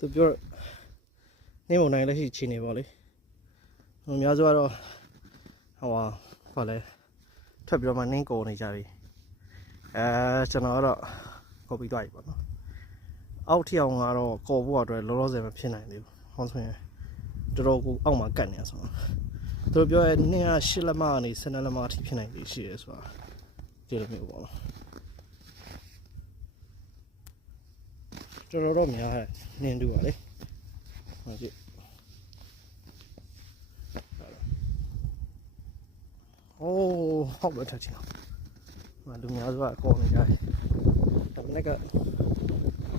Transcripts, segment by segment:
သူပြောနေမနိုင်လက်ရှိချီနေပါလေဟိုများဆိုတော့ဟိုဘာလဲထွက်ပြီးတော့မှနင်းကုန်နေကြပြီကျွန်တော်ကတော့ကော်ပီသွားပြီပေါ့နော်အောက်ထီအောင်ကတော့ကော်ဖို့အတွက်လောလောဆယ်မဖြစ်နိုင်သေးဘူးဟောဆိုရင်တော်တော်ကိုအောက်မှာကတ်နေရဆိုတော့သူပြောရဲနင်းက8လက်မကနေ12လက်မအထိဖြစ်နိုင်သေးရှိရဲဆိုတာဒီလိုမျိုးပေါ့နော်တော်တော်များနင်းတူပါလေဟုတ်ကဲ့โอ้ဟောက်ပဲထက်ချင်မလူများစွာကောင်းနေကြတယ်ဒါမနေ့က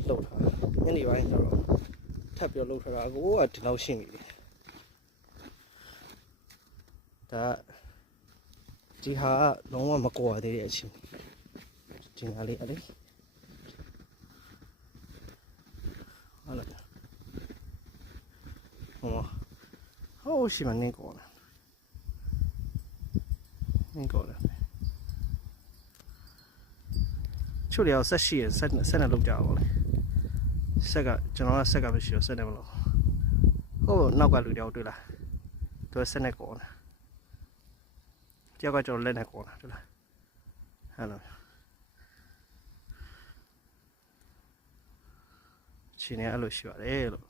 လှုပ်ထားညနေပိုင်းကျတော့ထပ်ပြီးလှုပ်ထားတာကိုကဒီလောက်ရှိနေပြီဒါဒီဟာလုံးဝမကောသေးတဲ့အချိန်ဒီဟာလေးအဲ့ဟုတ်လားဟောရှိမနေကောနေကောတယ်ချို့တွေဆက်ရှိရဆက်နဲ့လောက်ကြပါလေဆက်ကကျွန်တော်ကဆက်ကမရှိတော့ဆက်နဲ့မလို့ဟိုနောက်ကလူတယောက်တွေ့လားသူဆက်နဲ့ကောတယ်တယောက်ကကျွန်တော်လက်နဲ့ကောတာတွေ့လားဟဲ့လားချင်းအဲ့လိုရှိပါတယ်လို့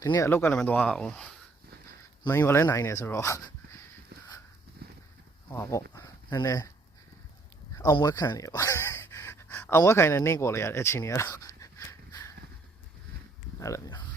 ဒီနေ့အလောက်ကလည်းမသွားအောင်မင်းရောလဲနိုင်နေဆိုတော့ဟောပေါ့နည်းနည်းအောင်ဝဲခံနေပါအောင်ဝဲခံနေနေကော်လိုက်ရတဲ့အချိန်ကြီးကတော့အဲ့လိုမျိုး